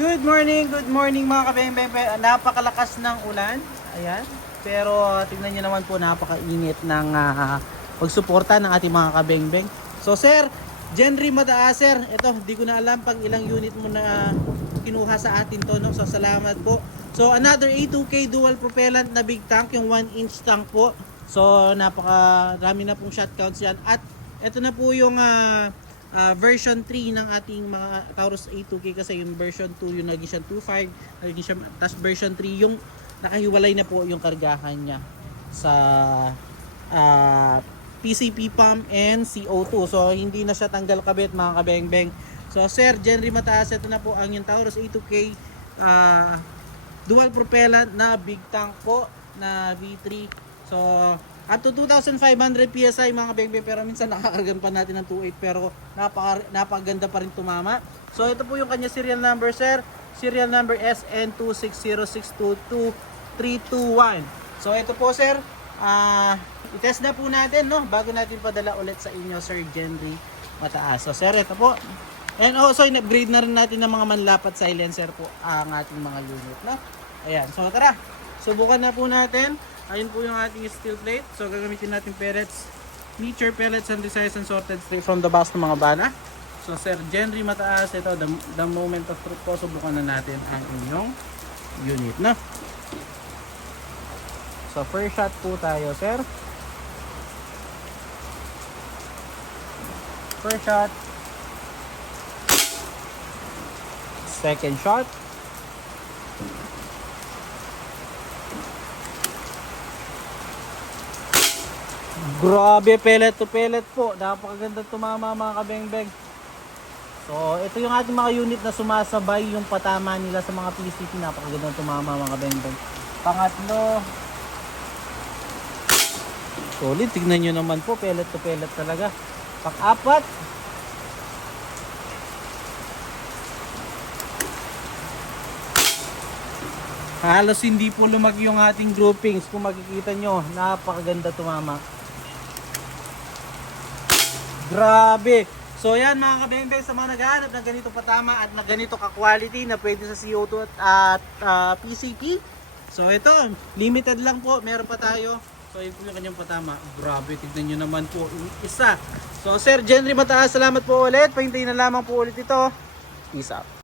Good morning mga kabembeng. Napakalakas ng ulan. Ayan. Pero tingnan niyo naman po, napakainit ng pagsuporta ng ating mga kabembeng. So sir, Genry mataas sir. Ito, di ko na alam pag ilang unit mo na kinuha sa atin to, no? So salamat po. So another A2K dual propellant na big tank, yung 1-inch tank po. So napaka-dami na pong shot counts yan. At ito na po yung version 3 ng ating mga Taurus A2K, kasi yung version 2 yung naging siya 2.5, naging siya, tas version 3 yung nakahiwalay na po yung kargahan niya sa PCP pump and CO2. So hindi na siya tanggal kabit mga kabengbeng. So sir, Genry mataas, ito na po ang yung Taurus A2K dual propellant na big tank po na V3. So up to 2,500 PSI mga kabengbeng, pero minsan nakakargan pa natin ng 2.8, pero napakaganda pa rin tumama. So ito po yung kanya serial number sir, serial number SN260622321. So ito po sir, i-test na po natin, no, bago natin padala ulit sa inyo sir Genry mataas. So sir, ito po, and also in-upgrade na rin natin ng mga manlapat silencer po ang ating mga unit, no. Ayan, so tara, subukan na po natin. Ayun po yung ating steel plate. So gagamitin natin pellets, nature pellets and resized and sorted straight from the box ng mga bana. So sir Genry mataas, ito the moment of truth po. Subukan na natin ang inyong unit, na. So first shot po tayo sir. First shot. Second shot. Grabe, pellet to pellet po. Napakaganda tumama mga kabengbeng. So ito yung ating mga unit na sumasabay yung patama nila sa mga PCP. Napakaganda tumama mga kabengbeng. Pangatlo, solid, tignan nyo naman po, pellet to pellet talaga. Pang-apat, halos hindi po lumaki yung ating groupings. Kung makikita nyo, napakaganda tumama. Grabe. So yan mga kabembeng, sa mga naghahanap ng ganito patama at na ganito ka-quality na pwede sa CO2 at PCP. So ito, limited lang po, meron pa tayo. So yun po yung kanyang patama. Grabe, tignan nyo naman po, isa. So sir Genry mataas, salamat po ulit. Pahintayin na lamang po ulit ito. Peace out.